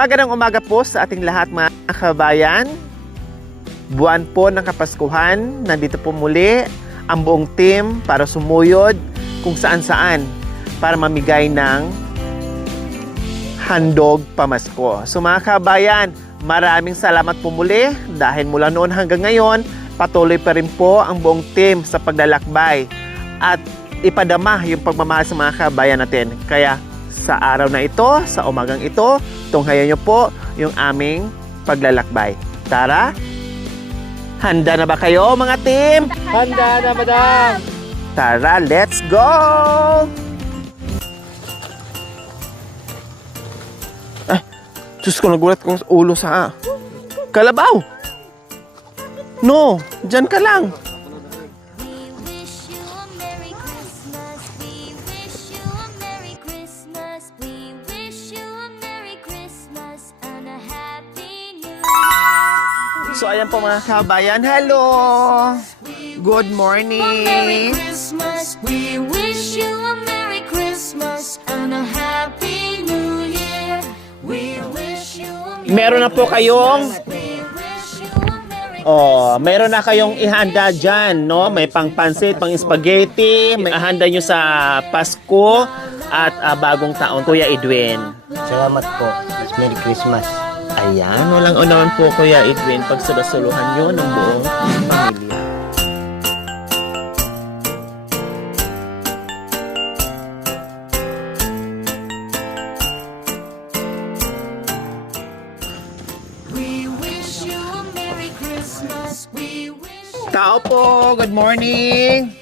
Magandang umaga po sa ating lahat mga kabayan. Buwan po ng Kapaskuhan, nandito po muli ang buong team para sumuyod kung saan-saan para mamigay ng handog pamasko. So mga kabayan, maraming salamat po muli dahil mula noon hanggang ngayon, patuloy pa rin po ang buong team sa paglalakbay at ipadama yung pagmamahal sa mga kabayan natin. Kaya sa araw na ito, sa umagang ito, tunghayan nyo po yung aming paglalakbay. Tara! Handa na ba kayo mga team? Handa na, madam! Tara, let's go! Ay, Diyos ko, nagulat kong ulo sa kalabaw! No, dyan ka lang. So ayan po mga kabayan, hello! Good morning! Merry Christmas, we wish you a Merry Christmas and a Happy New Year. We wish you a Merry Meron na po kayong We wish you a Merry meron na kayong ihanda dyan, no? May pang pansit, pang spaghetti, may ihanda nyo sa Pasko at bagong taon, Kuya Edwin. Salamat po. Merry Christmas. Ayan, walang unawan po Kuya Edwin, pagsalasuluhan nyo ng buong pamilya. We wish you a Merry Christmas. We wish Tao po, good morning!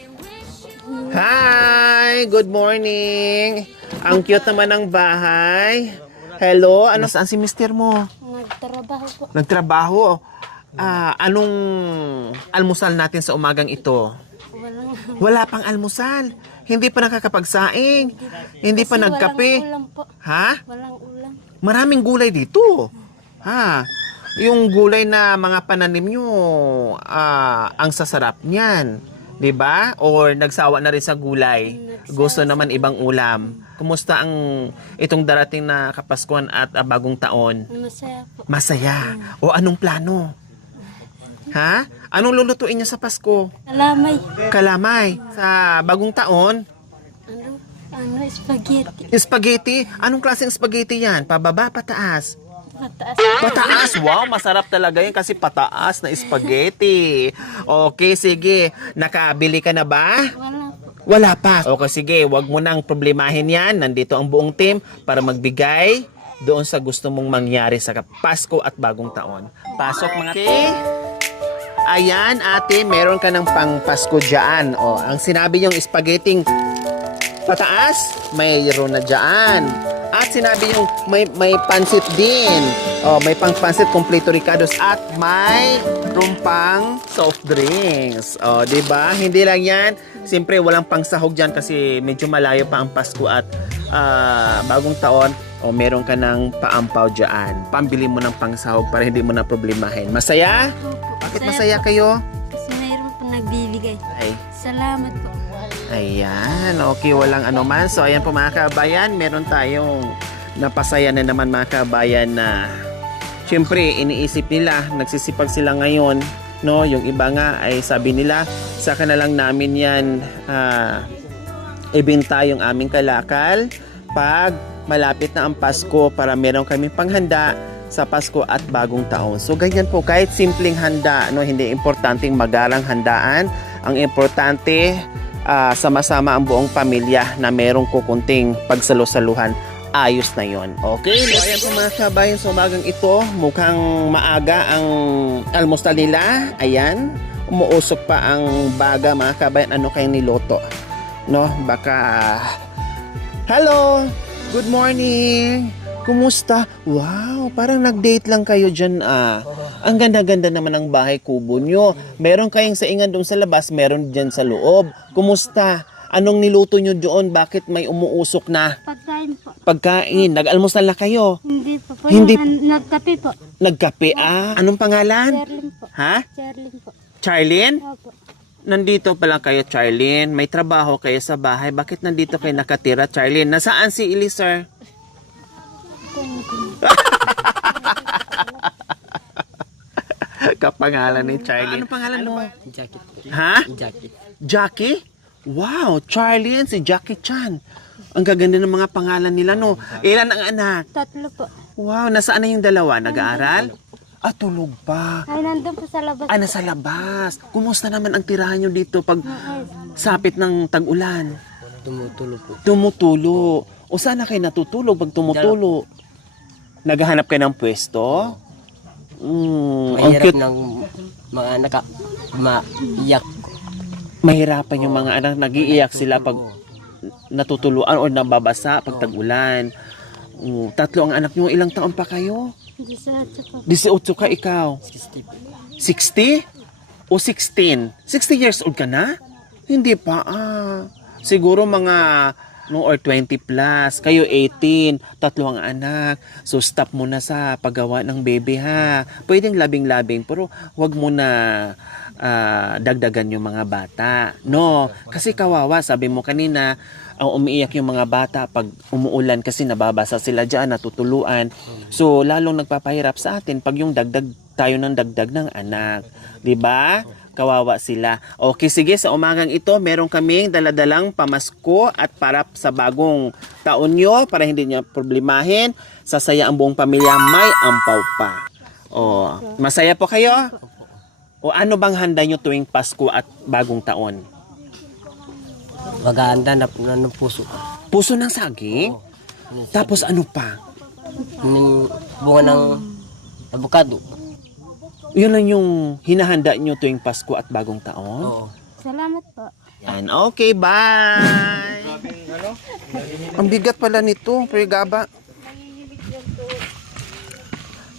Hi, good morning! Ang cute naman ng bahay. Hello, saan si mister mo? Nagtrabaho po. Nagtrabaho. Anong almusal natin sa umagang ito? Wala pang almusal. Hindi pa nakakapagsaing. Hindi pa nagkape. Walang ulam po. Ha? Walang ulam. Maraming gulay dito. Ha? Yung gulay na mga pananim nyo, ang sasarap niyan. 'Di ba? Or nagsawa na rin sa gulay. Gusto naman ibang ulam. Kumusta ang itong darating na Kapaskuhan at bagong taon? Masaya po. Masaya. O anong plano? Ha? Anong lulutuin niyo sa Pasko? Alamay. Kalamay. Sa bagong taon? Spaghetti. Spaghetti? Anong klaseng spaghetti yan? Pababa, pataas? Mataas. Pataas? Wow, masarap talaga yan kasi pataas na spaghetti. Okay, sige. Nakabili ka na ba? Wala po. Wala pa. Okay, sige. Huwag mo nang problemahin yan. Nandito ang buong team para magbigay doon sa gusto mong mangyari sa Pasko at bagong taon. Pasok mga okay. Ayan, ate, meron ka ng pang Pasko dyan. O, ang sinabi yung spaghetti pataas, mayroon na dyan. At sinabi yung may pansit din. O, may pang pansit, kompleto ricados at may rumpang soft drinks. O, diba? Hindi lang yan. Siyempre, walang pangsahog dyan kasi medyo malayo pa ang Pasko at bagong taon. O, meron ka ng paampaw dyan. Pambili mo ng pangsahog para hindi mo na problemahin. Masaya? Bakit masaya kayo? Kasi mayroon po nagbibigay. Ay, Salamat po. ayan. Okay, walang anuman. So, ayan po mga kabayan. Meron tayong napasaya na naman mga kabayan na siyempre, iniisip nila, nagsisipag sila ngayon. No, yung iba nga ay sabi nila, saka na lang namin yan ibinta yung aming kalakal pag malapit na ang Pasko para meron kaming panghanda sa Pasko at bagong taon. So ganyan po, kahit simpleng handa, no, hindi importanteng magarang handaan. Ang importante, sama-sama ang buong pamilya na merong kukunting pagsalo-saluhan. Ayos na yon. Okay, so ayan po mga kabayan, sa umagang ito, mukhang maaga ang almusal nila. Ayan, umuusok pa ang baga mga kabayan. Ano kayang niloto? No, baka... Hello! Good morning! Kumusta? Wow, parang nag-date lang kayo dyan Ang ganda-ganda naman ng bahay kubo nyo. Meron kayong saingan doon sa labas, meron dyan sa loob. Kumusta? Anong niluto nyo doon? Bakit may umuusok na Pagkain po. pagkain? Nag-almusal na kayo? Hindi po po. Hindi Nagkape po. Nagkape? Anong pangalan? Charlene po. Ha? Charlene po. Charlene? Opo. Nandito pala kayo, Charlene. May trabaho kayo sa bahay. Bakit nandito kayo nakatira, Charlene? Nasaan si Eliezer? Kapangalan ni Charlie. Ano pangalan mo? Jacket. Ha? Jacket. Jackie? Wow, Charlie yan si Jackie Chan. Ang gaganda ng mga pangalan nila, no? Ilan ang anak? 3 po. Wow, nasaan na yung dalawa? Nag-aaral? Ah, tulog pa. Ay, nandun po sa labas. Ah, nasa labas. Kumusta naman ang tirahan nyo dito pag Ay, sapit ng tag-ulan? Tumutulog po. Tumutulo. O saan na kayo natutulog pag tumutulo? Naghahanap kayo ng pwesto? Ang Mahirap cute. ng mga anak maiyak. Mahirapan yung mga anak. Nag-iiyak sila pag natutuluan o nababasa pag tag-ulan. 3 ang anak nyo. Ilang taon pa kayo? 18 po. 18 ka ikaw. 60? O 16? 60 years old ka na? Hindi pa. Siguro mga or 20 plus. Kayo 18. 3 ang anak. So stop muna sa paggawa ng baby ha. Pwedeng labing-labing pero wag mo na dagdagan yung mga bata. No? Kasi kawawa. Sabi mo kanina, umiiyak yung mga bata pag umuulan kasi nababasa sila dyan, natutuluan. So, lalong nagpapahirap sa atin pag yung tayo ng dagdag ng anak. 'Di ba? Kawawa sila. Okay, sige, sa umagang ito, meron kaming daladalang pamasko at para sa bagong taon nyo, para hindi nyo problemahin, sasaya ang buong pamilya, may ampaw pa. Masaya po kayo? O ano bang handa nyo tuwing Pasko at bagong taon? Maganda na ng puso. Puso ng saging? Tapos ano pa? Yung bunga ng avocado. Yun lang yung hinahanda nyo tuwing Pasko at bagong taon? Oo. Salamat po. Yan. Okay, bye! Ang bigat pala nito, Pregaba.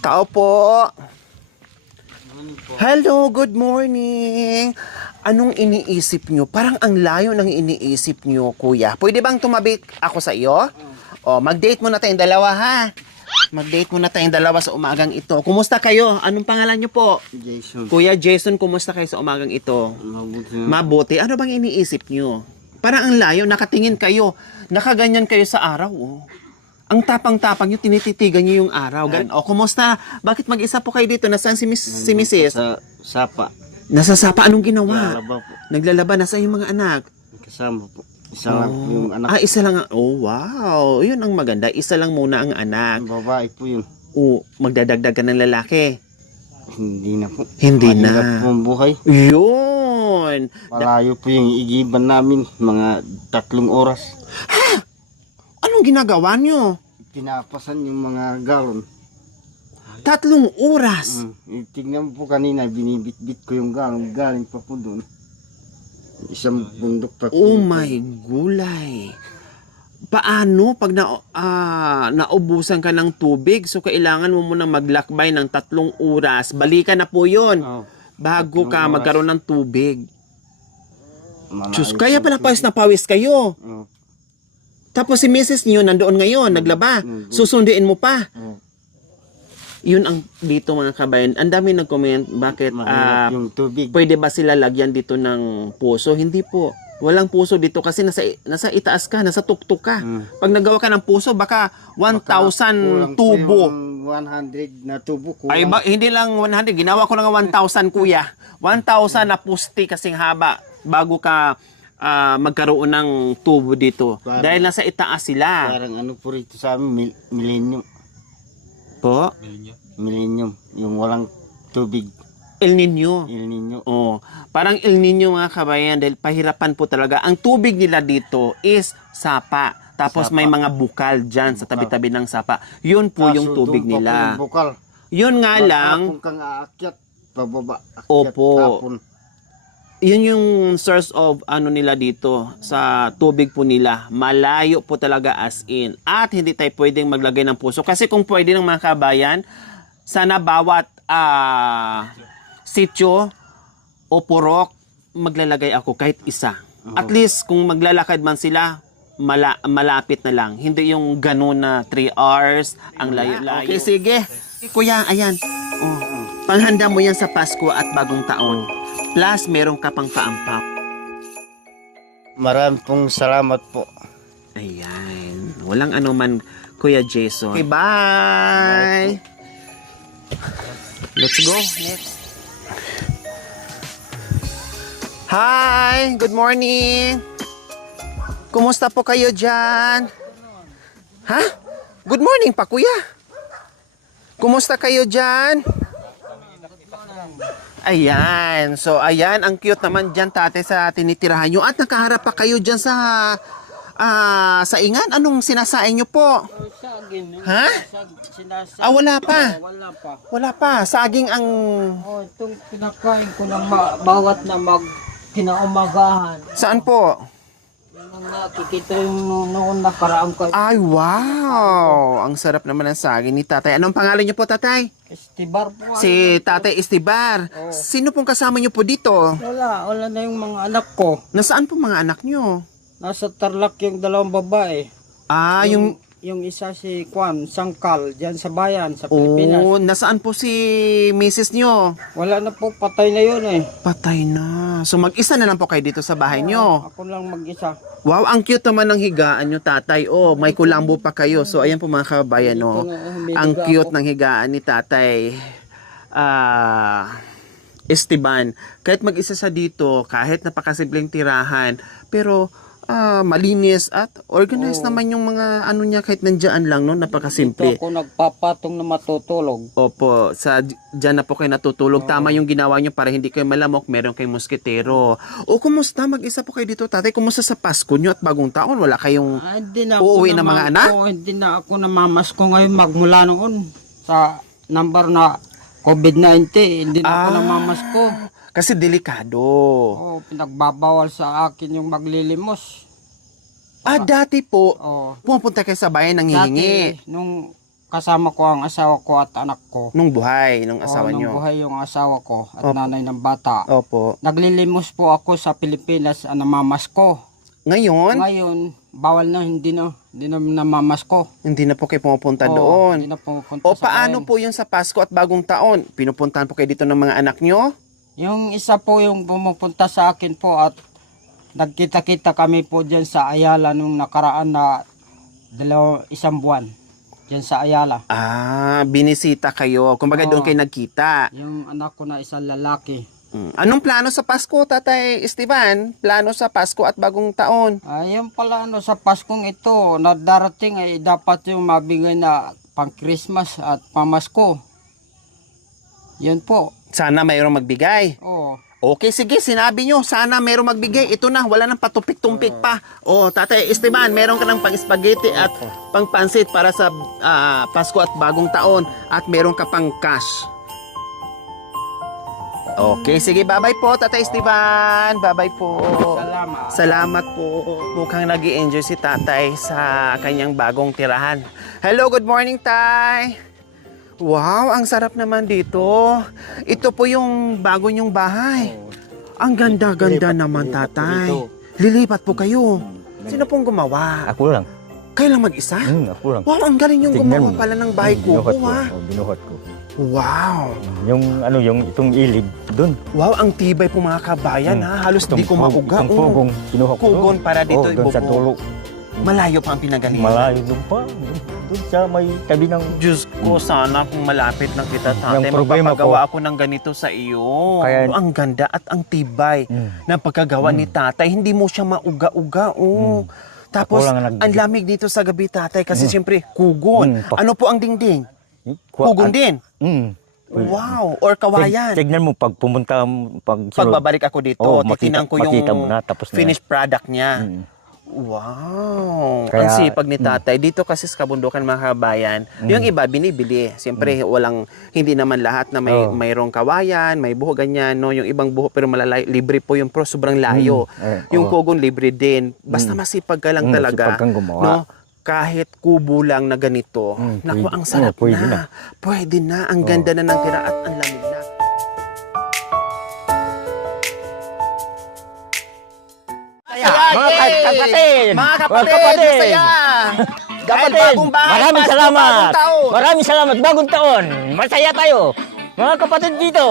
Tao po. Hello, good morning. Anong iniisip nyo? Parang ang layo ng iniisip nyo, kuya. Pwede bang tumabi ako sa iyo? Mag-date muna tayong dalawa, ha? Mag-date muna tayong dalawa sa umagang ito. Kumusta kayo? Anong pangalan nyo po? Jason. Kuya Jason, kumusta kayo sa umagang ito? Mabuti. Mabuti. Ano bang iniisip nyo? Parang ang layo, nakatingin kayo. Nakaganyan kayo sa araw, oh. Ang tapang-tapang nyo, tinititigan nyo yung araw. Kumusta? Bakit mag-isa po kayo dito? Nasaan si Mrs.? Sa sapa. Nasa sapa, anong ginawa? Nalaba po. Naglalaba, nasa yung mga anak? Kasama po. Isa lang po yung anak. Isa lang. Wow. Yun ang maganda. Isa lang muna ang anak. Ang babae po yun. Magdadagdag ka ng lalaki. Hindi na po. Hindi Mahirap na. po ang buhay. Yun. Malayo po yung igiban namin. Mga 3 oras. Anong ginagawa nyo? Pinapasan yung mga galon. 3 oras. Tignan po kanina, binibit-bit ko yung galon. Galing pa po doon. Isang bundok pa po. Oh my gulay. Paano pag naubusan ka ng tubig, so kailangan mo munang maglakbay ng 3 oras. Balikan na po yun. Oh, Bago 3 ka oras. magkaroon ng tubig. Malayo Diyos, po. kaya pala pawis na pawis kayo. Oh, Tapos si Mrs. niyo nandoon ngayon, naglaba. Susunduin mo pa. oh. Yun ang dito mga kabayan. Ang dami nag-comment, bakit Mahirap yung tubig. pwede ba sila lagyan dito ng puso? Hindi po. Walang puso dito kasi nasa itaas ka, nasa tuktok ka. Pag nagawa ka ng puso, baka 1,000 Kulang po tubo. yung 100 na tubo. Kulang. Ay, hindi lang 100. Ginawa ko lang 1,000, kuya. 1,000 na pusti kasing haba bago ka magkaroon ng tubo dito. Parang- Dahil nasa itaas sila. Parang ano po rito sa amin, millennium. Po? Millennium. Yung walang tubig. El Nino. El Nino. Parang El Nino mga kabayan dahil pahirapan po talaga. Ang tubig nila dito is sapa. Tapos Sapa. may mga bukal dyan sa tabi-tabi ng sapa. Yun po yung Kaso tubig doon pa po nila. yung bukal. Yun nga lang, Maghapon kang aakyat, pababa, akyat, Opo. hapon. yun yung source of ano nila dito sa tubig po nila. Malayo po talaga as in. At hindi tayo pwedeng maglagay ng puso. Kasi kung pwede ng mga kabayan, sana bawat sityo o purok, maglalagay ako kahit isa. At least kung maglalakad man sila, malapit na lang. Hindi yung ganun na 3 hours, ang layo-layo. Okay, sige. Kuya, ayan. Panghanda mo yan sa Pasko at Bagong Taon. Plus, meron ka pang paampaw. Marami pong salamat po. Ayan. Walang anuman, Kuya Jason. Okay, bye! Let's go. Next. Hi! Good morning! Kumusta po kayo dyan? Ha? Good morning pa, kuya! Kumusta kayo dyan? Ayan. So, ayan. Ang cute naman dyan, tate, sa tinitirahan nyo. At nakaharap pa kayo dyan sa saingan. Anong sinasain nyo po? Ha? Wala pa. Wala pa. Saging ang... Oh, itong pinakain ko ng bawat na kinaumagahan. Saan po? Yung nakikita yung noon nakaraang ko. Ay, wow! Ang sarap naman ng saging ni tatay. Anong pangalan niyo po, tatay? Estibar po. Si Tatay Estibar. Sino pong kasama niyo po dito? Wala na yung mga anak ko. Nasaan po mga anak niyo? Nasa Tarlac yung dalawang babae. Yung isa si Juan Sangkal, dyan sa bayan, sa Pilipinas. Oh, nasaan po si Mrs. niyo? Wala na po, patay na yun eh. Patay na. So mag-isa na lang po kayo dito sa bahay niyo. Ako lang mag-isa. Wow, ang cute naman ng higaan niyo, tatay. Oh, may kulambo pa kayo. So ayan po mga kabayan, no. Ang cute ng higaan ni tatay. Esteban. Kahit mag-isa sa dito, kahit napakasimpleng tirahan, pero malinis at organized naman yung mga ano niya kahit nandiyan lang, no, napakasimple. Dito ako nagpapatong na matutulog. Opo, dyan na po kayo natutulog. Tama yung ginawa nyo para hindi kayo malamok, meron kayong moskitero. O kumusta? Mag-isa po kayo dito, tatay. Kumusta sa Pasko nyo at bagong taon? Wala kayong Hindi na uuwi ng mga anak? Hindi na ako namamasko ngayon magmula noon sa number na COVID-19. Hindi na ako namamasko. Kasi delikado. Oh, pinagbabawal sa akin yung maglilimos. Dati po, Oh, pumunta kayo sa bayan nang hihingi. dati, nung kasama ko ang asawa ko at anak ko. Nung buhay, nung asawa nung nyo. buhay yung asawa ko at Opo. nanay ng bata. Opo. Naglilimos po ako sa Pilipinas, namamasko. Ngayon, Ngayon, bawal na, hindi na namamasko. hindi na po kayo pumupunta Oh, doon. Hindi na pumupunta O sa paano bayan. po yun sa Pasko at bagong taon? Pinupuntahan po kayo dito ng mga anak nyo? Yung isa po yung pumupunta sa akin po at nagkita-kita kami po dyan sa Ayala nung nakaraan na isang buwan. Dyan sa Ayala. Binisita kayo. Kumbaga doon kayo nagkita. Yung anak ko na isang lalaki. Anong plano sa Pasko, Tatay Esteban? Plano sa Pasko at bagong taon? Yung pala sa Paskong ito na darating ay dapat yung mabigay na pang Christmas at pamasko. Yun po. Sana mayroong magbigay. Oh. Okay, sige, sinabi nyo. Sana mayroong magbigay. Ito na, wala nang patupik-tumpik pa. Tatay Esteban, meron ka ng pang-spaghetti at pang-pansit para sa Pasko at bagong taon. At meron ka pang cash. Okay, sige, bye-bye po, Tatay Esteban. Bye-bye po. Salamat. Salamat po. Mukhang nag-i-enjoy si Tatay sa kanyang bagong tirahan. Hello, good morning, Tay. Wow, ang sarap naman dito. Ito po yung bago nyong bahay. Ang ganda-ganda naman, Tatay. Lilipat po kayo. Sino pong gumawa? Ako lang. Kayo lang mag-isa? Ako lang. Wow, ang galing yung Tignan gumawa mo. pala ng bahay Binuhat kuko, ha? binuhat ko. Wow. Yung itong ilid doon. Wow, ang tibay po mga kabayan, ha? Halos di ko mauga. Itong pugong kinuha ko. Kugon para dito doon sa ibubuo. tulo. Malayo pa ang pinagalingan. Malayo doon pa. Doon sa may tabi ng... Diyos ko, sana kung malapit na kita, tatay, Yung problema magpapagawa ako ng ganito sa iyo. Kaya- Ang ganda at ang tibay ng pagkagawa ni tatay. Hindi mo siya mauga-uga, Tapos, Ako lang ang lamig dito sa gabi, tatay, kasi siyempre, kugon. Ano po ang dingding? Kugon din. Wow, or kawayan. Tignan mo pag pumunta, Pagbabalik ako dito, titinan ko yung makita mo na, tapos finished product niya. Wow! Ang Kaya, sipag ni tatay. Dito kasi sa kabundukan mga kabayan, yung iba binibili. Siyempre, hindi naman lahat na mayroong kawayan, may buho ganyan, no? Yung ibang buho pero libre po yung sobrang layo. Yung kugon libre din. Basta masipag ka lang talaga. Masipag kang gumawa. No? Kahit kubo lang na ganito. Naku, ang sarap pwede na. Pwede na. Ang ganda na ng tira at ang lamig na. Mga kapatid! Mga kapatid! Masaya! Dahil bagong bahay, Maraming Pasko, salamat! bagong taon. Maraming salamat! Bagong taon! Masaya tayo! Mga kapatid dito!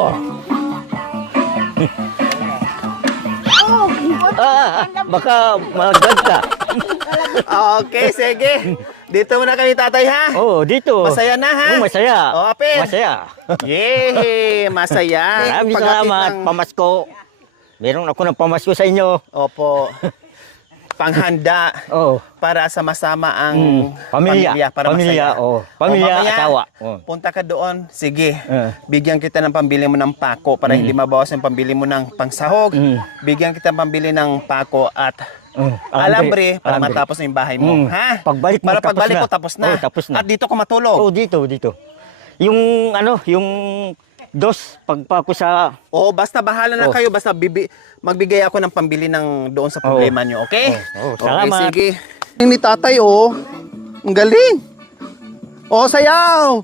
Baka mag-vlog ka. Okay, sige. Dito muna kami, tatay, ha? Oo, dito. Masaya na, ha? Oo, masaya. O, Apin. Masaya. Yay! Masaya. Maraming Paghapit salamat, ng- pamasko. Meron ako ng pamasko sa inyo. Opo. Panghanda Oh. para sama-sama ang Pamilya. para Pamilya, masaya. oh. Pamilya, mamaya, asawa. Oh. Punta ka doon. Sige. Bigyan Bigyan kita ng pambili mo ng pako para hindi mabawas yung pambili mo ng pangsahog. Bigyan kita ng pambili ng pako at alambre para matapos na yung bahay mo. Ha? Pagbalik mo, para tapos pagbalik na. ko tapos na. Oh, tapos na. At dito ko matulog. Oh, dito. Yung yung dos pagpako sa Oo, basta bahala na Oh. kayo. Basta magbigay ako ng pambili ng doon sa problema nyo, okay? salamat. Okay, sige. Ni tatay, oh. Ang galing. Oh, sayaw.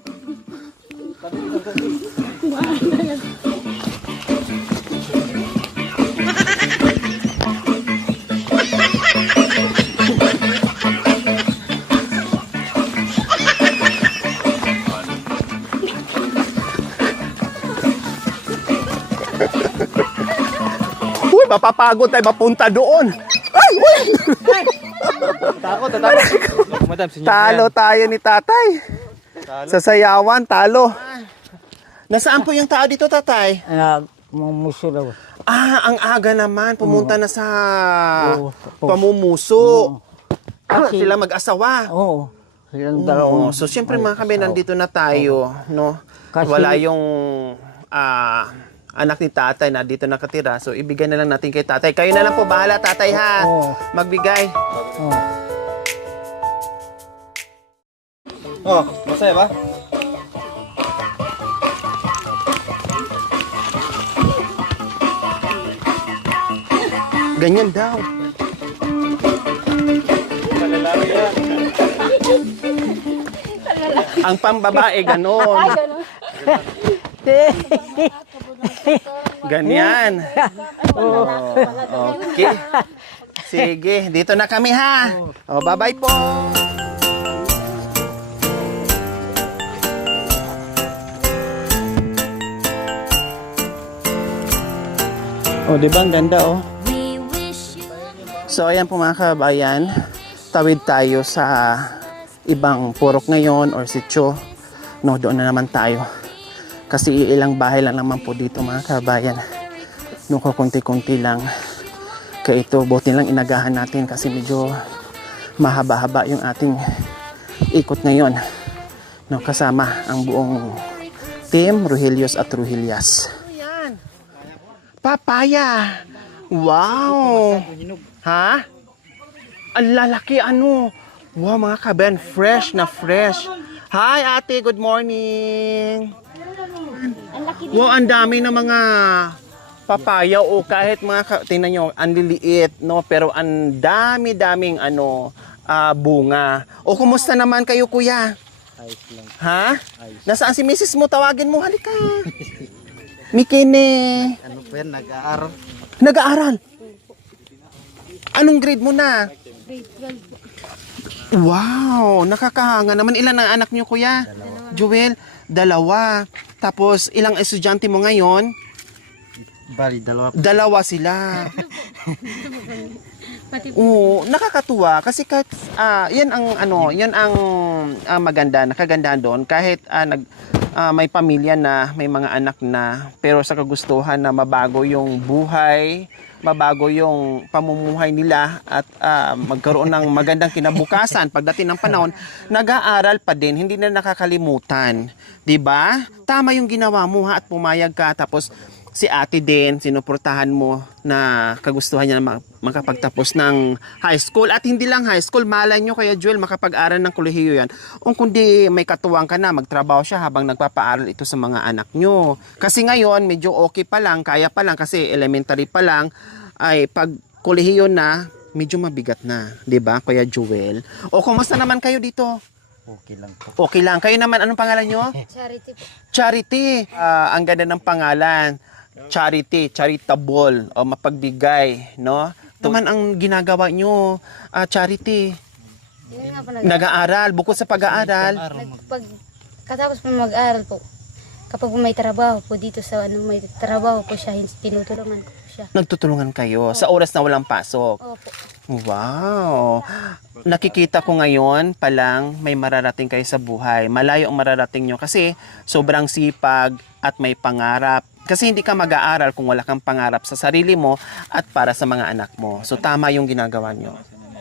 Uy, mapapagod tayo mapunta doon. Ay, uy! Takot. Madam, Talo tayo ni tatay. Sa sayawan, talo. Nasaan po yung tao dito, tatay? Mumuso daw. Ah, ang aga naman. Pumunta na sa pamumuso. Sila mag-asawa. Oo. Silang Oo. So, siyempre mga kami, nandito na tayo. No? Kasi- Wala yung anak ni tatay na dito nakatira. So, ibigay na lang natin kay tatay. Kayo na lang po, bahala tatay ha. Oo. Magbigay. Oh, masaya ba? Ganyan daw. Ang pambabae, ganon. Ganyan. Okay. Sige, dito na kami ha. O, bye-bye po. O, di ba ang ganda oh? We wish you So ayan po mga kabayan, tawid tayo sa ibang purok ngayon or sityo. No, doon na naman tayo. Kasi ilang bahay lang naman po dito mga kabayan. No, kunti-kunti lang. Kaya ito, buti lang inagahan natin kasi medyo mahaba-haba yung ating ikot ngayon. No, kasama ang buong team Rogelio's at Rohelias. Ayan. Papaya. Wow. Ha? Ang lalaki ano. Wow mga kabayan, fresh na fresh. Hi ate, good morning. Wow, ang dami ng mga papaya o kahit tingnan nyo, ang liliit, no? Pero ang dami-daming bunga. O kumusta naman kayo kuya? Ayos lang. Ha? Nasaan si Mrs. mo? Tawagin mo, halika. Mikine. Ano po yan? Nag-aaral. Nag-aaral. Anong grade mo na? Grade 12 po. Wow, nakakahanga naman. Ilan ang anak niyo, kuya? Joel? 2. Tapos, ilang estudyante mo ngayon? Bali, dalawa. 2 sila. Oo, nakakatuwa kasi kahit yan ang maganda, nakagandahan doon kahit may pamilya na, may mga anak na, pero sa kagustuhan na mabago yung buhay, mabago yung pamumuhay nila at magkaroon ng magandang kinabukasan pagdating ng panahon, nag-aaral pa din, hindi na nakakalimutan. 'Di ba? Tama yung ginawa mo ha, at pumayag ka, tapos si ate din, sinuportahan mo na kagustuhan niya na makapagtapos ng high school. At hindi lang high school, malay nyo kaya Joel, makapag-aral ng kolehiyo yan. O kundi may katuwang ka na, magtrabaho siya habang nagpapaaral ito sa mga anak nyo. Kasi ngayon, medyo okay pa lang, kaya pa lang, kasi elementary pa lang, ay pag kolehiyo na, medyo mabigat na. 'Di ba Kuya Joel? O kumusta naman kayo dito? Okay lang po. Okay lang. Kayo naman, anong pangalan nyo? Charity po. Charity. Ang ganda ng pangalan. Charity, charitable, o mapagbigay, no? Ito man ang ginagawa nyo, Charity. Yun nga po Nag-aaral, bukod sa pag-aaral. katapos po mag-aaral po. Kapag po may trabaho po dito sa may trabaho po siya, tinutulungan ko po siya. Nagtutulungan kayo sa oras na walang pasok. Opo. Wow! Nakikita ko ngayon palang may mararating kayo sa buhay. Malayo ang mararating nyo kasi sobrang sipag at may pangarap Kasi hindi ka mag-aaral kung wala kang pangarap sa sarili mo at para sa mga anak mo. So tama yung ginagawa nyo.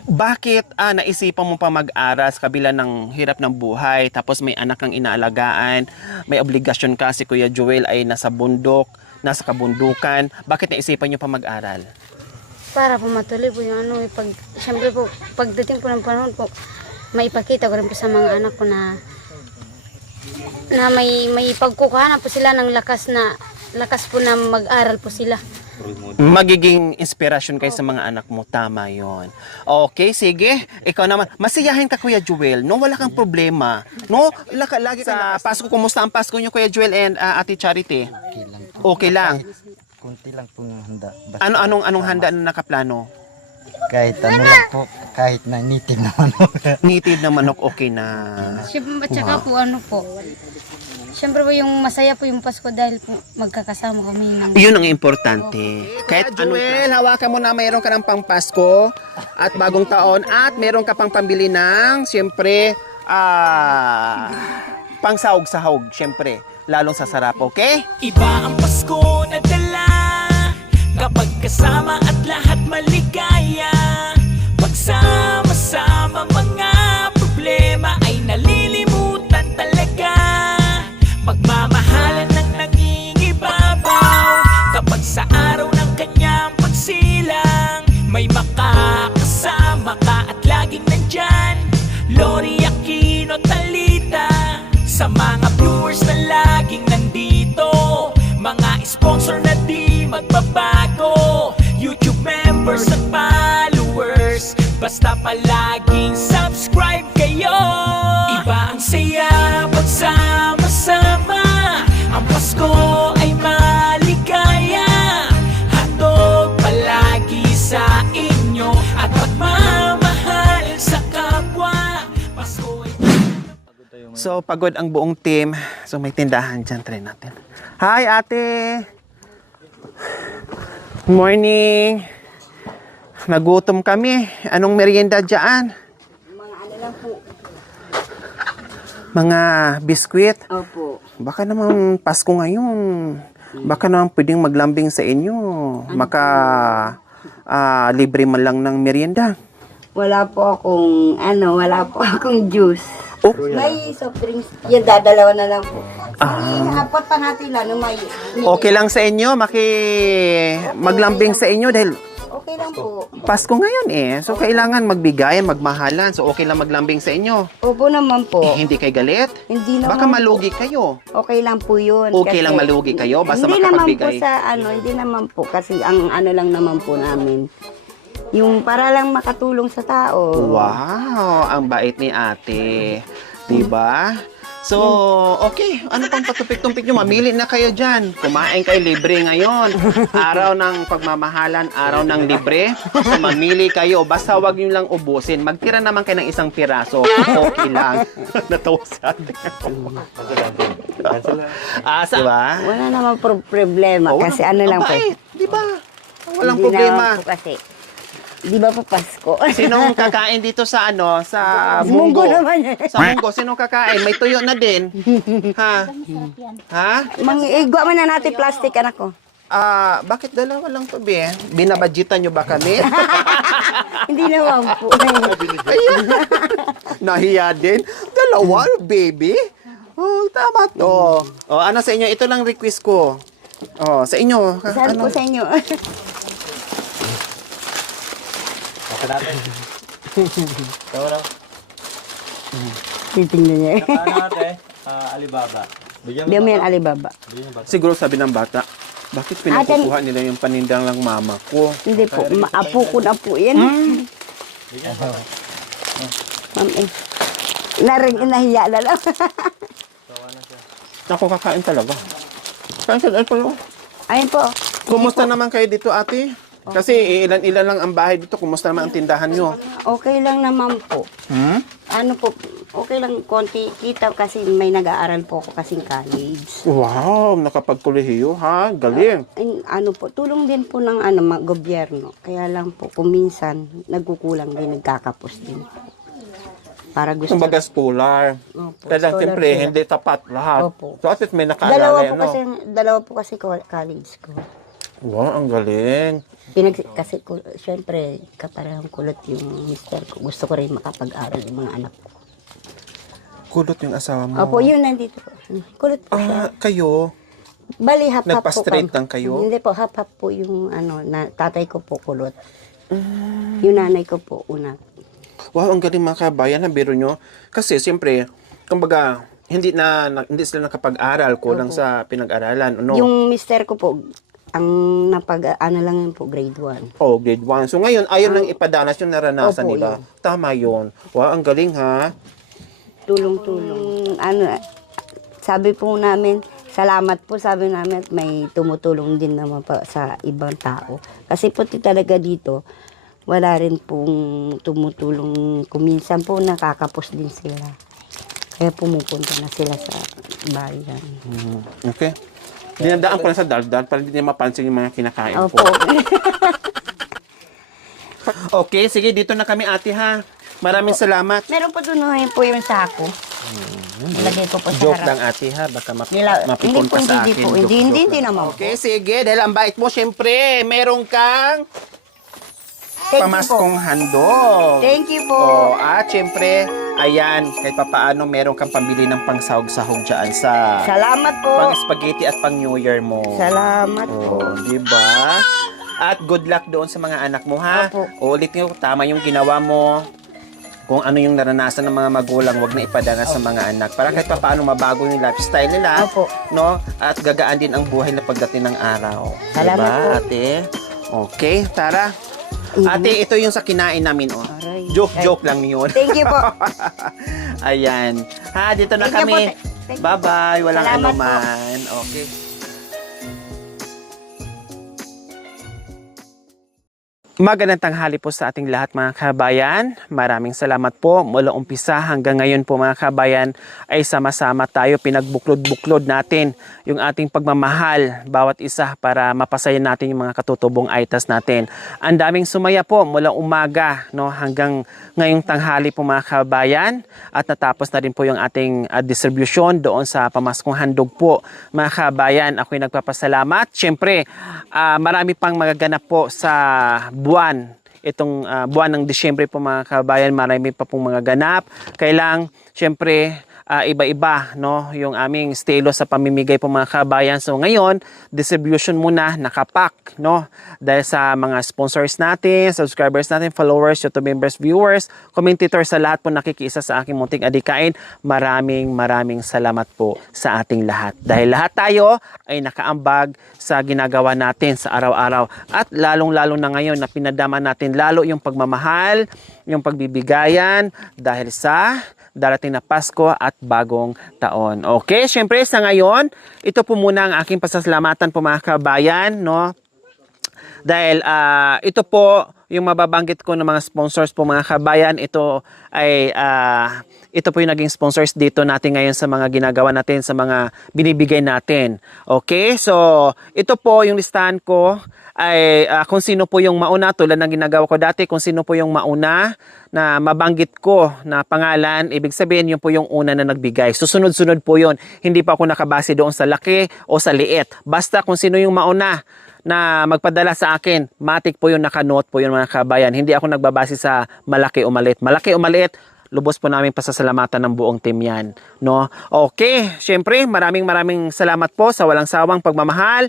Bakit naisipan mo pa mag-aral sa kabila ng hirap ng buhay, tapos may anak kang inaalagaan, may obligasyon ka, si Kuya Joel ay nasa bundok, nasa kabundukan, bakit naisipan nyo pa mag-aral? Para po matuloy po yung siyempre po, pagdating po ng panahon po, maipakita ko rin po sa mga anak ko na may pagkukuhanan po sila ng lakas po na mag-aral po sila. Magiging inspirasyon kayo sa mga anak mo. Tama yon. Okay, sige. Ikaw naman. Masiyahin ka, Kuya Joel. No, wala kang problema. No, lagi ka sa Pasko. Kumusta ang Pasko niyo, Kuya Joel and Ate Charity? Okay lang. Kunti lang pong handa. Anong handa na nakaplano? Kahit ano lang po, kahit na native naman po. Native na manok, okay na. Siyempre, tsaka po siyempre po yung masaya po yung Pasko dahil po magkakasama kami ng... Yun ang importante. Kahit Joel, hawakan mo na mayroon ka ng pang Pasko at bagong taon at mayroon ka pang pambili ng, siyempre, pang sahog-sahog, siyempre. Lalong sasarap, okay? Iba ang Pasko na dala kapag kasama at lahat maligaya. Pagsama-sama mga problema ay nalilimutan talaga. Pagmamahalan ng nangingibabaw kapag sa araw ng kanyang pagsilang may makakasama ka at laging nandyan. Lori Aquino, Talita, sa mga viewers na laging nandito, mga sponsor na di magbabago, YouTube members at followers, basta palaging subscribe kayo. Iba ang saya pagsama-sama, ang Pasko ay maligaya. Handog palagi sa inyo at pagmamahal sa kapwa. Pasko ay... So, pagod ang buong team. So, may tindahan dyan. Try natin. Hi, ate! Morning! Nagutom kami. Anong merienda dyan? Mga biskwit? Opo. Baka naman Pasko ngayon. Baka naman pwedeng maglambing sa inyo. Libre man lang ng merienda. Wala po akong juice. Oh. May soft drinks. Yan, dadalawa na lang po. Hapot pa natin lang. Okay lang sa inyo, maglambing sa inyo dahil Okay lang po. Pasko ngayon eh. So, kailangan magbigayan, magmahalan. So, okay lang maglambing sa inyo. Opo naman po. Hindi kayo galit? Hindi naman Baka po. malugi kayo. Okay lang po yun. Okay lang malugi kayo, basta hindi naman po makapagbigay. hindi naman po. Kasi ang lang naman po namin. Yung para lang makatulong sa tao. Wow, ang bait ni ate. Diba? So, okay. Ano pang patupik-tumpik nyo? Mamili na kayo dyan. Kumain kayo libre ngayon. Araw ng pagmamahalan, araw ng libre. So, mamili kayo. Basta wag nyo lang ubusin. Magtira naman kayo ng isang piraso. Okay lang. Natawa sa atin. Diba? Wala naman problema. Kasi lang po. Bait, diba? Walang Hindi problema. naman po kasi. Di ba po Pasko? Sinong kakain dito sa sa munggo? Naman eh. Sa munggo, sinong kakain? May tuyo na din. Ha? Ha? Igwa man na natin plastic, anak ko. Bakit dalawa lang to, be? Binabadgetan nyo ba kami? Hindi naman po. Nahiya din. Dalawa, baby? Oh, tama to. Oh, ano sa inyo? Ito lang request ko. Oh, sa inyo. Saan po sa inyo? Titingnan niya. Alibaba. Di mo yan Alibaba. Siguro sabi ng bata, bakit pinakukuha nila yung panindang lang mama ko? Hindi po. Apo ko na po yan. Ma'am eh. Nahiya na lang. Ako kakain talaga. Kain talaga. Ayun po. Kumusta naman kayo dito, ate? Kasi ilan-ilan lang ang bahay dito. Kumusta naman ang tindahan nyo? Okay lang naman po. Ano po, okay lang konti kita kasi may nag-aaral po ako kasing college. Wow, nakapagkolehiyo ha? Galing. Ano po, tulong din po ng gobyerno. Kaya lang po, kung minsan, nagkukulang din, nagkakapos din. para gusto. Kumbaga scholar. Opo, Kaya lang, scholar siyempre, sila. hindi tapat lahat. Opo. So, at least may nakaalala, Dalawa po kasi college ko. Wow, ang galing. Kasi syempre, kaparehong kulot yung mister ko. Gusto ko rin makapag-aral yung mga anak ko. Kulot yung asawa mo. Opo, yun nandito po. Kulot po siya. Kayo? Bali, half-half po. Nagpa-straight lang kayo? Hindi po, half-half po yung tatay ko po kulot. Yung nanay ko po una. Wow, ang galing mga kabayan, biro nyo. Kasi siyempre, kumbaga, hindi sila nakapag-aral, kulang sa pinag-aralan. No? Yung mister ko po, ang lang yun po, grade 1. Oh, grade 1. So ngayon, ayaw lang ipadanas yung naranasan Opo, nila. yun. Tama yun. Wow, ang galing ha. Tulong-tulong. Sabi po namin, salamat po, sabi namin, at may tumutulong din naman pa sa ibang tao. Kasi po talaga dito, wala rin pong tumutulong. Kuminsan po nakakapos din sila. Kaya pumupunta na sila sa bayan. Okay. Dinadaan ko na sa daldal para hindi niya mapansin yung mga kinakain Opo. ko. Okay, sige, dito na kami ate ha. Maraming salamat. Meron po doon po yung sako. Ilagay ko po sa Joke harap. lang ate ha, baka Hindi mapipon po, pa sa hindi akin. po. Hindi naman po. Okay, sige, dahil ang bait mo, syempre, meron kang Thank you po. pamaskong handog. Thank you po. Oh, at syempre, ayan, kahit papaano meron kang pambili ng pangsahog-sahog dyan sa Salamat po. pang spaghetti at pang New Year mo. Salamat po. Oh, di ba? At good luck doon sa mga anak mo, ha? Opo. Ulit nyo, tama yung ginawa mo. Kung ano yung naranasan ng mga magulang, wag na ipadana sa mga anak. Para kahit paano mabago yung lifestyle nila. Opo. No? At gagaan din ang buhay na pagdating ng araw. Salamat diba, po. ate? Okay, Tara. Ate, ito yung sa kinain namin, oh. Aray. Joke lang yun. Thank you po. Ayan. Ha, dito na Thank you kami. po. Thank you. Bye-bye. Walang Salamat po. anuman. Okay. Magandang tanghali po sa ating lahat mga kabayan. Maraming salamat po. Mula umpisa hanggang ngayon po mga kabayan ay sama-sama tayo pinagbuklod-buklod natin yung ating pagmamahal bawat isa para mapasaya natin yung mga katutubong aitas natin. Ang daming sumaya po mula umaga no, hanggang ngayong tanghali po mga kabayan at natapos na rin po yung ating distribution doon sa pamaskong handog po mga kabayan. Ako'y nagpapasalamat. Siyempre, marami pang magaganap po sa buwan. Itong buwan ng Disyembre po mga kabayan, marami pa pong mga ganap. Kailang, syempre, iba-iba no, yung aming estilo sa pamimigay po mga kabayan. So ngayon, distribution muna, nakapack, no? Dahil sa mga sponsors natin, subscribers natin, followers, YouTube members, viewers, commentators, sa lahat po nakikiisa sa aking munting adikain, maraming salamat po sa ating lahat. Dahil lahat tayo ay nakaambag sa ginagawa natin sa araw-araw. At lalong-lalo na ngayon na pinadama natin lalo yung pagmamahal, yung pagbibigayan dahil sa darating na Pasko at bagong taon. Okay, syempre sa ngayon, ito po muna ang aking pasasalamatan po mga kabayan, no? Dahil ito po yung mababanggit ko ng mga sponsors po mga kabayan, ito po yung naging sponsors dito natin ngayon sa mga ginagawa natin, sa mga binibigay natin. Okay, so ito po yung listahan ko ay kung sino po yung mauna, tulad ng ginagawa ko dati, kung sino po yung mauna na mabanggit ko na pangalan, ibig sabihin yun po yung una na nagbigay. Susunod-sunod po yun. Hindi pa ako nakabase doon sa laki o sa liit. Basta kung sino yung mauna na magpadala sa akin, matik po yung nakanote po yun mga kabayan. Hindi ako nagbabase sa malaki o maliit. Malaki o maliit, lubos po namin pasasalamatan ng buong team yan. No? Okay, syempre maraming salamat po sa walang sawang pagmamahal.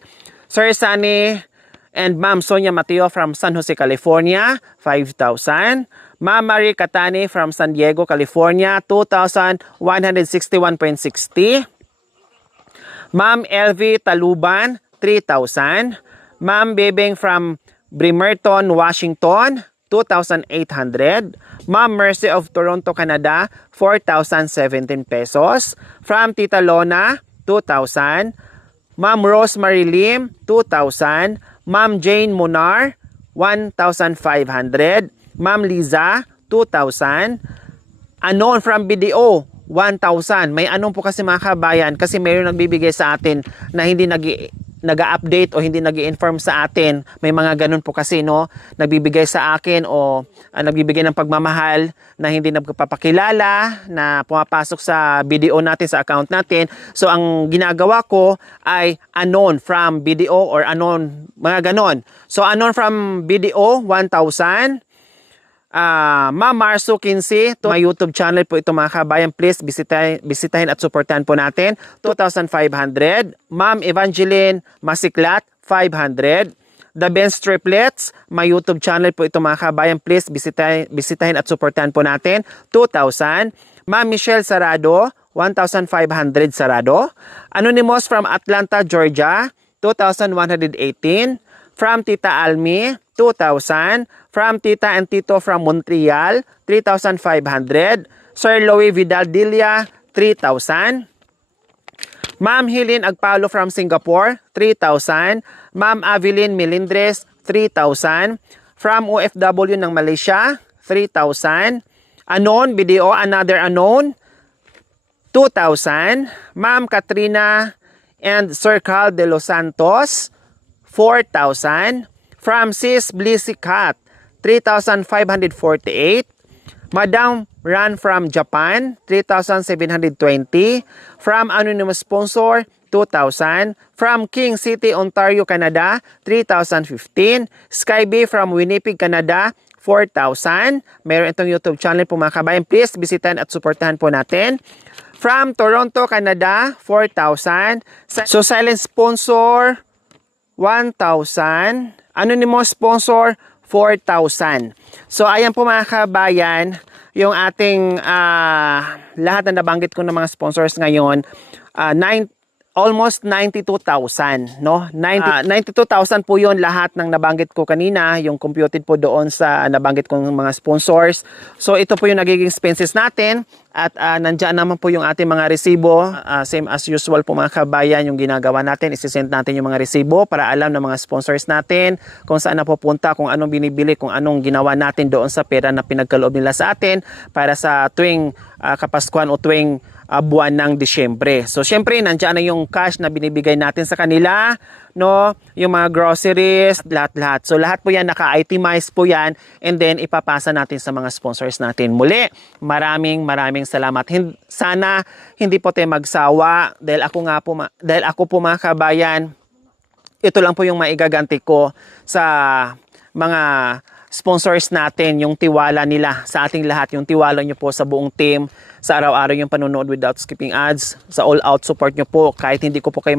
Sir Sunny and Ma'am Sonia Mateo from San Jose, California, 5,000. Ma'am Marie Catani from San Diego, California, 2,161.60. Ma'am LV Taluban, 3,000. Ma'am Bebeng from Bremerton, Washington, 2,800. Ma'am Mercy of Toronto, Canada, 4,017 pesos. From Tita Lona, 2,000. Ma'am Rosemary Lim, 2,000. Ma'am Jane Munar, 1,500. Ma'am Liza, 2,000. Anon from BDO, 1,000. May anon po kasi mga kabayan kasi mayroon nagbibigay sa atin na hindi nag-update o hindi nag-inform sa atin. May mga ganun po kasi, no, nagbibigay sa akin o nagbibigay ng pagmamahal na hindi nagpapakilala, na pumapasok sa BDO natin, sa account natin. So ang ginagawa ko ay unknown from BDO or unknown, mga ganon. So unknown from BDO, 1,000. Ma'am Marso 15, to my YouTube channel po ito mga kabayan, please bisitahin at supportahan po natin, 2,500. Ma'am Evangeline Masiklat, 500. The Benz Triplets, my YouTube channel po ito mga kabayan, please bisitahin at supportahan po natin, 2,000. Ma'am Michelle Sarado, 1,500 Sarado. Anonymous from Atlanta, Georgia, 2,118. From Tita Almi, 2,000. From Tita and Tito from Montreal, 3,500. Sir Louis Vidal Dilia, 3,000. Ma'am Helene Agpalo from Singapore, 3,000. Ma'am Avelyn Melindres, 3,000. From OFW ng Malaysia, 3,000. Unknown, BDO, another unknown, 2,000. Ma'am Katrina and Sir Carl de los Santos, 4,000. From Sis Blissy Cat, 3,548. Madam Ran from Japan, 3,720. From anonymous sponsor, 2,000. From King City, Ontario, Canada, 3,015. Sky B from Winnipeg, Canada, 4,000. Meron itong YouTube channel po mga kabayan. Please bisitahin at supportahan po natin. From Toronto, Canada, 4,000. So silent sponsor, 1,000. Anonymous sponsor, 4,000. So ayan po mga kabayan, yung ating lahat na nabanggit ko ng mga sponsors ngayon, almost 92,000, no? 92,000 po yun lahat ng nabanggit ko kanina, yung computed po doon sa nabanggit kong mga sponsors. So ito po yung nagiging expenses natin at nandiyan naman po yung ating mga resibo. Same as usual po mga kabayan, yung ginagawa natin, isisend natin yung mga resibo para alam ng mga sponsors natin kung saan napupunta, kung anong binibili, kung anong ginawa natin doon sa pera na pinagkaloob nila sa atin para sa tuwing Kapaskuhan o tuwing buwan ng Disyembre. So syempre nandiyan na yung cash na binibigay natin sa kanila, no? Yung mga groceries, lahat-lahat. So lahat po yan naka-itemize po yan and then ipapasa natin sa mga sponsors natin. Muli, maraming salamat. Sana hindi po tayo magsawa dahil ako po mga kabayan, ito lang po yung maigaganti ko sa mga sponsors natin, yung tiwala nila sa ating lahat, yung tiwala nyo po sa buong team, sa araw-araw yung panonood without skipping ads, sa all-out support nyo po, kahit hindi ko po kayo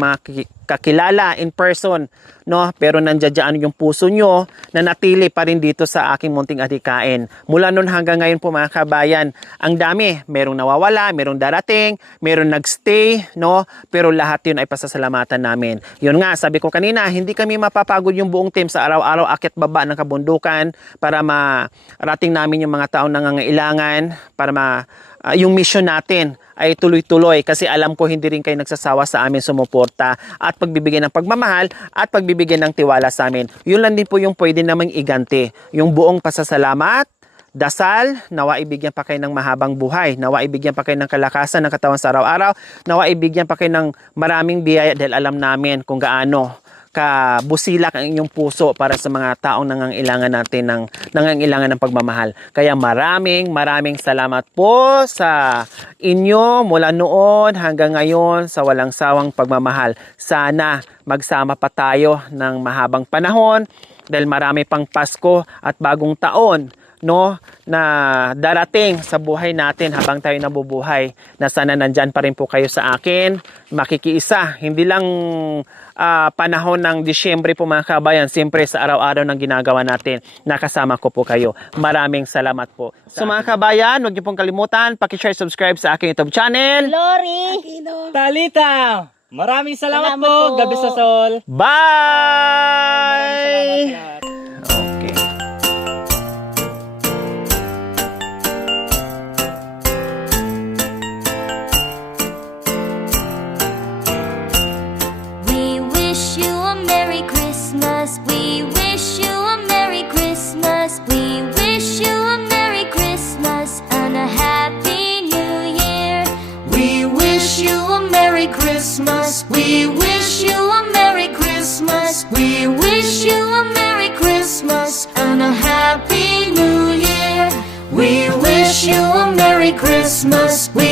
kakilala in person, no? Pero nandiyan yung puso nyo na natili pa rin dito sa aking munting adhikain. Mula nun hanggang ngayon po mga kabayan, ang dami, merong nawawala, merong darating, merong nagstay, no? Pero lahat yun ay pasasalamatan namin. Yun nga, sabi ko kanina, hindi kami mapapagod yung buong team sa araw-araw akyat baba ng kabundukan para marating namin yung mga taong nangangailangan, para yung mission natin ay tuloy-tuloy kasi alam ko hindi rin kayo nagsasawa sa amin sumuporta at pagbibigyan ng pagmamahal at pagbibigyan ng tiwala sa amin. Yun lang din po yung pwede namang iganti. Yung buong pasasalamat, dasal, nawa ibigyan pa kayo ng mahabang buhay, nawa ibigyan pa kayo ng kalakasan ng katawan sa araw-araw, nawa ibigyan pa kayo ng maraming biyaya dahil alam namin kung gaano kabusilak ang inyong puso para sa mga taong nangangailangan natin nangangailangan ng pagmamahal. Kaya maraming salamat po sa inyo mula noon hanggang ngayon sa walang sawang pagmamahal. Sana magsama pa tayo ng mahabang panahon dahil marami pang Pasko at bagong taon, no, na darating sa buhay natin habang tayo nabubuhay, na sana nandyan pa rin po kayo sa akin, makikiisa, hindi lang panahon ng Disyembre po mga kabayan, siyempre sa araw-araw ng ginagawa natin, nakasama ko po kayo. Maraming salamat po. So mga kabayan, huwag niyo pong kalimutan, paki-share, subscribe sa aking YouTube channel. Lori! Talita! Maraming salamat po. Gabi sa Sol. Bye! Okay. We wish you a Merry Christmas. We wish you a Merry Christmas. We wish you a Merry Christmas and a Happy New Year. We wish you a Merry Christmas. We wish you a Merry Christmas. Christmas. We wish you a Merry Christmas and a Happy New Year. We wish you a Merry Christmas. We